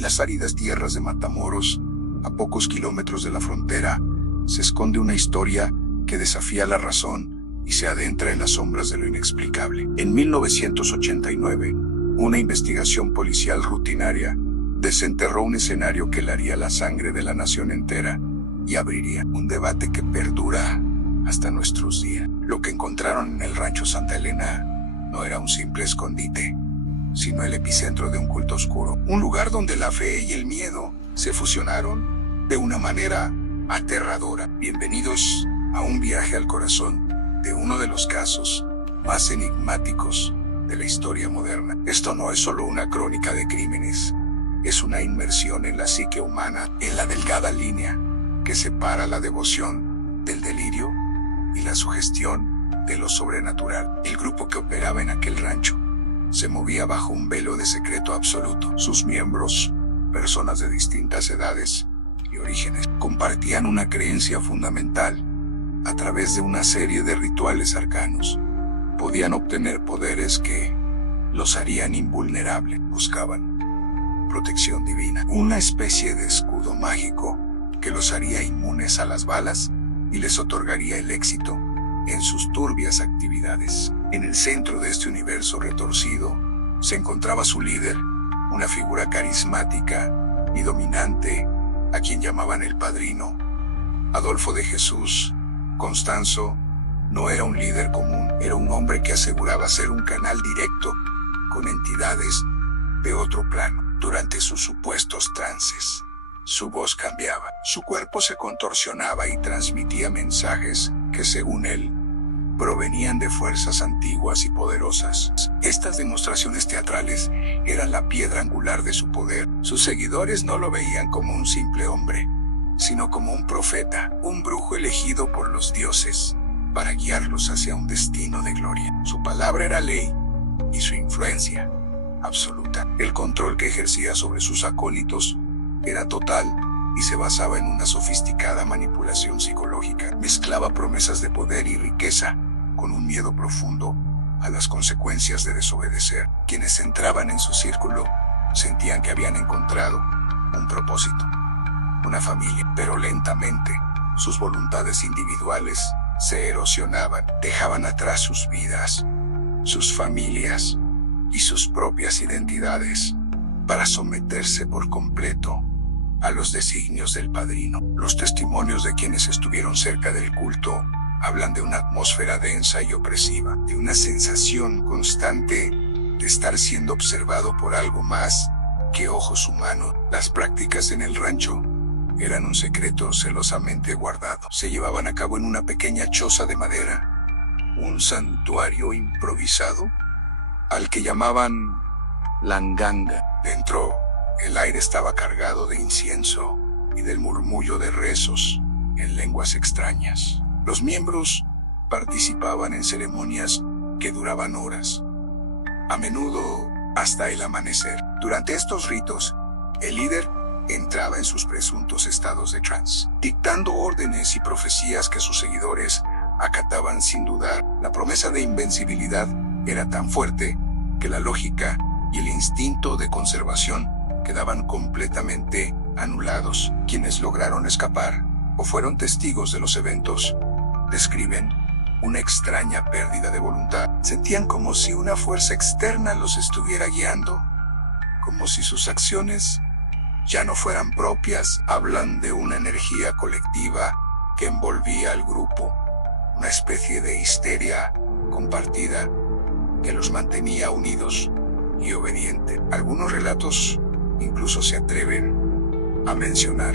En las áridas tierras de Matamoros, a pocos kilómetros de la frontera, se esconde una historia que desafía la razón y se adentra en las sombras de lo inexplicable. En 1989, una investigación policial rutinaria desenterró un escenario que helaría la sangre de la nación entera y abriría un debate que perdura hasta nuestros días. Lo que encontraron en el rancho Santa Elena no era un simple escondite, sino el epicentro de un culto oscuro. Un lugar donde la fe y el miedo se fusionaron de una manera aterradora. Bienvenidos a un viaje al corazón de uno de los casos más enigmáticos de la historia moderna. Esto no es solo una crónica de crímenes, es una inmersión en la psique humana, en la delgada línea que separa la devoción del delirio y la sugestión de lo sobrenatural. El grupo que operaba en aquel rancho se movía bajo un velo de secreto absoluto. Sus miembros, personas de distintas edades y orígenes, compartían una creencia fundamental. A través de una serie de rituales arcanos, podían obtener poderes que los harían invulnerables. Buscaban protección divina, una especie de escudo mágico que los haría inmunes a las balas y les otorgaría el éxito en sus turbias actividades. En el centro de este universo retorcido se encontraba su líder, una figura carismática y dominante, a quien llamaban el Padrino. Adolfo de Jesús Constanzo no era un líder común, era un hombre que aseguraba ser un canal directo con entidades de otro plano. Durante sus supuestos trances, su voz cambiaba, su cuerpo se contorsionaba y transmitía mensajes que, según él, provenían de fuerzas antiguas y poderosas. Estas demostraciones teatrales eran la piedra angular de su poder. Sus seguidores no lo veían como un simple hombre, sino como un profeta, un brujo elegido por los dioses para guiarlos hacia un destino de gloria. Su palabra era ley y su influencia absoluta. El control que ejercía sobre sus acólitos era total y se basaba en una sofisticada manipulación psicológica. Mezclaba promesas de poder y riqueza con un miedo profundo a las consecuencias de desobedecer. Quienes entraban en su círculo sentían que habían encontrado un propósito, una familia, pero lentamente sus voluntades individuales se erosionaban, dejaban atrás sus vidas, sus familias y sus propias identidades para someterse por completo a los designios del Padrino. Los testimonios de quienes estuvieron cerca del culto hablan de una atmósfera densa y opresiva, de una sensación constante de estar siendo observado por algo más que ojos humanos. Las prácticas en el rancho eran un secreto celosamente guardado. Se llevaban a cabo en una pequeña choza de madera, un santuario improvisado al que llamaban Langanga. Dentro, el aire estaba cargado de incienso y del murmullo de rezos en lenguas extrañas. Los miembros participaban en ceremonias que duraban horas, a menudo hasta el amanecer. Durante estos ritos, el líder entraba en sus presuntos estados de trance, dictando órdenes y profecías que sus seguidores acataban sin dudar. La promesa de invencibilidad era tan fuerte que la lógica y el instinto de conservación quedaban completamente anulados. Quienes lograron escapar o fueron testigos de los eventos describen una extraña pérdida de voluntad. Sentían como si una fuerza externa los estuviera guiando, como si sus acciones ya no fueran propias. Hablan de una energía colectiva que envolvía al grupo, una especie de histeria compartida que los mantenía unidos y obedientes. Algunos relatos incluso se atreven a mencionar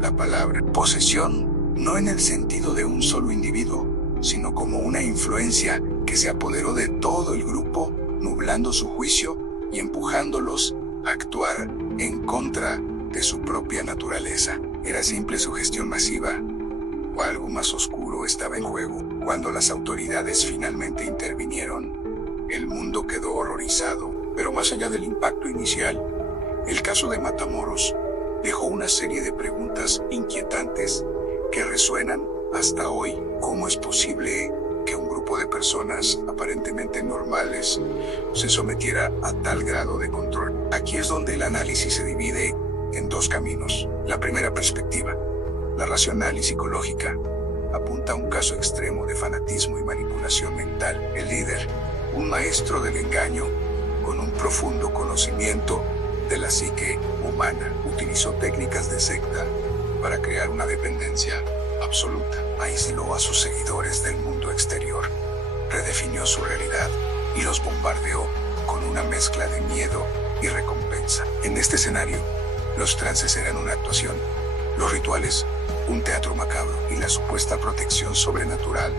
la palabra posesión, no en el sentido de un solo individuo, sino como una influencia que se apoderó de todo el grupo, nublando su juicio y empujándolos a actuar en contra de su propia naturaleza. ¿Era simple sugestión masiva o algo más oscuro estaba en juego? Cuando las autoridades finalmente intervinieron, el mundo quedó horrorizado. Pero más allá del impacto inicial, el caso de Matamoros dejó una serie de preguntas inquietantes que resuenan hasta hoy. ¿Cómo es posible que un grupo de personas aparentemente normales se sometiera a tal grado de control? Aquí es donde el análisis se divide en dos caminos. La primera perspectiva, la racional y psicológica, apunta a un caso extremo de fanatismo y manipulación mental. El líder, un maestro del engaño, con un profundo conocimiento de la psique humana, utilizó técnicas de secta para crear una dependencia absoluta. Aisló a sus seguidores del mundo exterior, redefinió su realidad y los bombardeó con una mezcla de miedo y recompensa. En este escenario, los trances eran una actuación, los rituales, un teatro macabro, y la supuesta protección sobrenatural,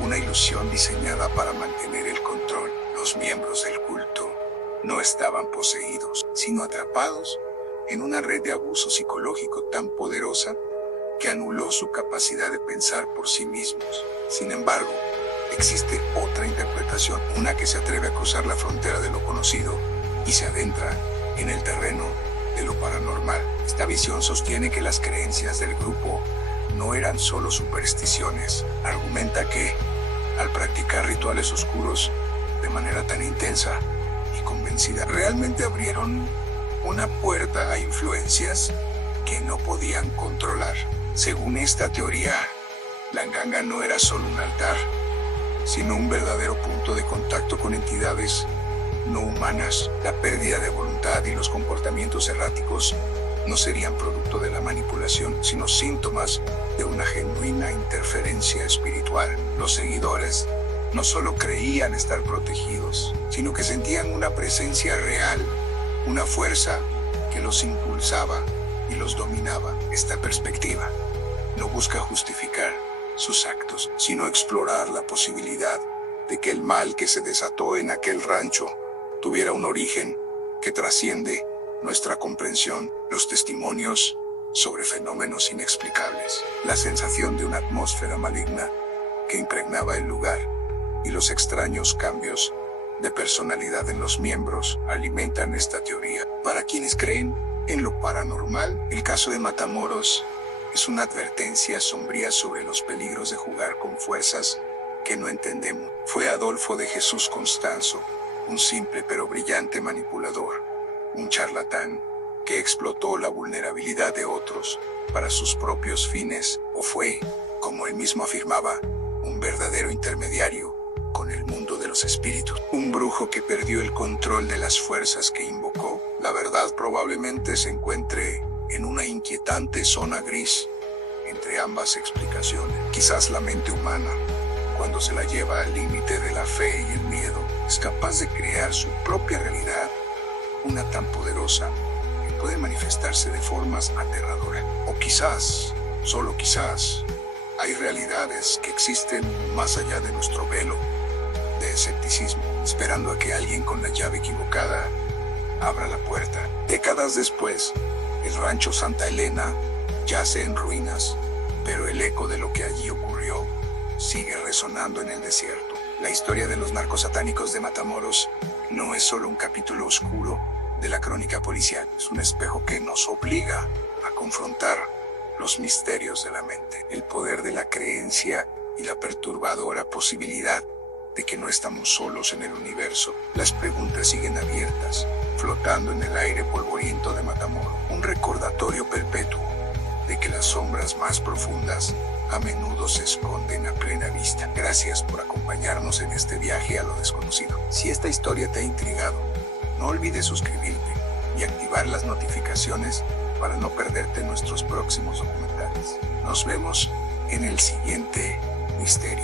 una ilusión diseñada para mantener el control. Los miembros del culto no estaban poseídos, sino atrapados en una red de abuso psicológico tan poderosa que anuló su capacidad de pensar por sí mismos. Sin embargo, existe otra interpretación, una que se atreve a cruzar la frontera de lo conocido y se adentra en el terreno de lo paranormal. Esta visión sostiene que las creencias del grupo no eran solo supersticiones. Argumenta que, al practicar rituales oscuros de manera tan intensa y convencida, realmente abrieron una puerta a influencias que no podían controlar. Según esta teoría, la ganga no era solo un altar, sino un verdadero punto de contacto con entidades no humanas. La pérdida de voluntad y los comportamientos erráticos no serían producto de la manipulación, sino síntomas de una genuina interferencia espiritual. Los seguidores no solo creían estar protegidos, sino que sentían una presencia real, una fuerza que los impulsaba y los dominaba. Esta perspectiva no busca justificar sus actos, sino explorar la posibilidad de que el mal que se desató en aquel rancho tuviera un origen que trasciende nuestra comprensión. Los testimonios sobre fenómenos inexplicables, la sensación de una atmósfera maligna que impregnaba el lugar y los extraños cambios de personalidad en los miembros alimentan esta teoría. Para quienes creen en lo paranormal, el caso de Matamoros es una advertencia sombría sobre los peligros de jugar con fuerzas que no entendemos. Fue Adolfo de Jesús Constanzo, un simple pero brillante manipulador, un charlatán que explotó la vulnerabilidad de otros para sus propios fines, o fue, como él mismo afirmaba, un verdadero intermediario con el mundo de los espíritus, un brujo que perdió el control de las fuerzas que invocó. La verdad probablemente se encuentre en una inquietante zona gris entre ambas explicaciones. Quizás la mente humana, cuando se la lleva al límite de la fe y el miedo, es capaz de crear su propia realidad, una tan poderosa que puede manifestarse de formas aterradoras. O quizás, solo quizás, hay realidades que existen más allá de nuestro velo de escepticismo, esperando a que alguien con la llave equivocada abra la puerta. Décadas después, el rancho Santa Elena yace en ruinas, pero el eco de lo que allí ocurrió sigue resonando en el desierto. La historia de los narcos satánicos de Matamoros no es solo un capítulo oscuro de la crónica policial, es un espejo que nos obliga a confrontar los misterios de la mente, el poder de la creencia y la perturbadora posibilidad de que no estamos solos en el universo. Las preguntas siguen abiertas, flotando en el aire polvoriento de Matamoros, un recordatorio perpetuo de que las sombras más profundas a menudo se esconden a plena vista. Gracias por acompañarnos en este viaje a lo desconocido. Si esta historia te ha intrigado, no olvides suscribirte y activar las notificaciones para no perderte nuestros próximos documentales. Nos vemos en el siguiente misterio.